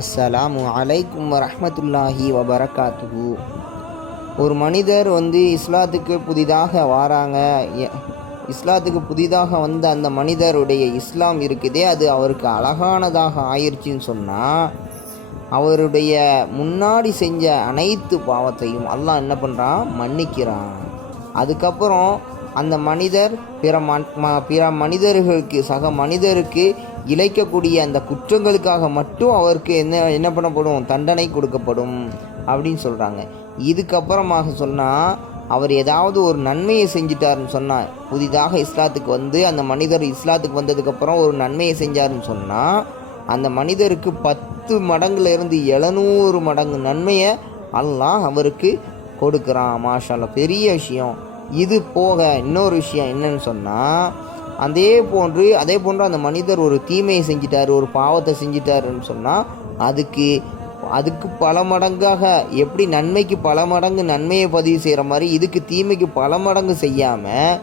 அஸ்ஸலாமு அலைக்கும் வரஹ்மத்துல்லாஹி வபரகாத்துஹு. ஒரு மனிதர் இஸ்லாத்துக்கு புதிதாக வராங்க. இஸ்லாத்துக்கு புதிதாக வந்த அந்த மனிதருடைய இஸ்லாம் இருக்குதே, அது அவருக்கு அழகானதாக ஆயிடுச்சின்னு சொன்னால், அவருடைய முன்னாடி செஞ்ச அனைத்து பாவத்தையும் அல்லாஹ் என்ன பண்ணுறான்? மன்னிக்கிறான். அதுக்கப்புறம் அந்த மனிதர் பிற மனிதர்களுக்கு சக மனிதருக்கு இழைக்கக்கூடிய அந்த குற்றங்களுக்காக மட்டும் அவருக்கு என்ன பண்ணப்படும்? தண்டனை கொடுக்கப்படும் அப்படின்னு சொல்கிறாங்க. இதுக்கப்புறமாக சொன்னால், அவர் ஏதாவது ஒரு நன்மையை செஞ்சிட்டாருன்னு சொன்னால், புதிதாக இஸ்லாத்துக்கு அந்த மனிதர் இஸ்லாத்துக்கு வந்ததுக்கப்புறம் ஒரு நன்மையை செஞ்சாருன்னு சொன்னால், அந்த மனிதருக்கு 10 மடங்குலேருந்து 700 மடங்கு நன்மையை அல்லாஹ் அவருக்கு கொடுக்குறான். மாஷா அல்லாஹ், பெரிய விஷயம். இது போக இன்னொரு விஷயம் என்னன்னு சொன்னால், அதே போன்று அந்த மனிதர் ஒரு தீமையை செஞ்சிட்டார், ஒரு பாவத்தை செஞ்சிட்டாருன்னு சொன்னால், அதுக்கு பல மடங்காக, எப்படி நன்மைக்கு பல மடங்கு நன்மையை பதிவு செய்கிற மாதிரி இதுக்கு தீமைக்கு பல மடங்கு செய்யாமல்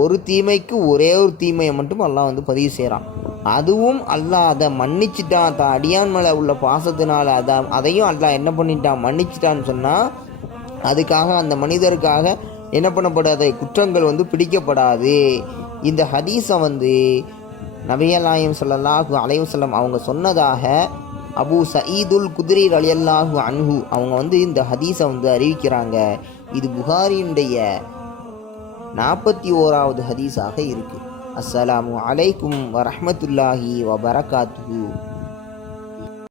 ஒரு தீமைக்கு ஒரே ஒரு தீமையை மட்டும் அல்லாஹ் பதிவு செய்கிறான். அதுவும் அல்லாஹ் அதை மன்னிச்சிட்டான். தான் அடியான் மேலே உள்ள பாசத்தினால் அதையும் அல்லாஹ் என்ன பண்ணிட்டான்? மன்னிச்சிட்டான்னு சொன்னால், அதுக்காக அந்த மனிதருக்காக என்ன பண்ணப்படாது? குற்றங்கள் பிடிக்கப்படாது. இந்த ஹதீஸை நபிகள் நாயகம் ஸல்லல்லாஹு அலைஹி வஸல்லம் அவங்க சொன்னதாக அபூ சயீதுல் குத்ரி ரலியல்லாஹு அன்ஹு அவங்க இந்த ஹதீஸை அறிவிக்கிறாங்க. இது புகாரியுடைய 41வது ஹதீஸாக இருக்குது. அஸ்ஸலாமு அலைக்கும் வரஹ்மத்துல்லாஹி வபரகாத்துஹு.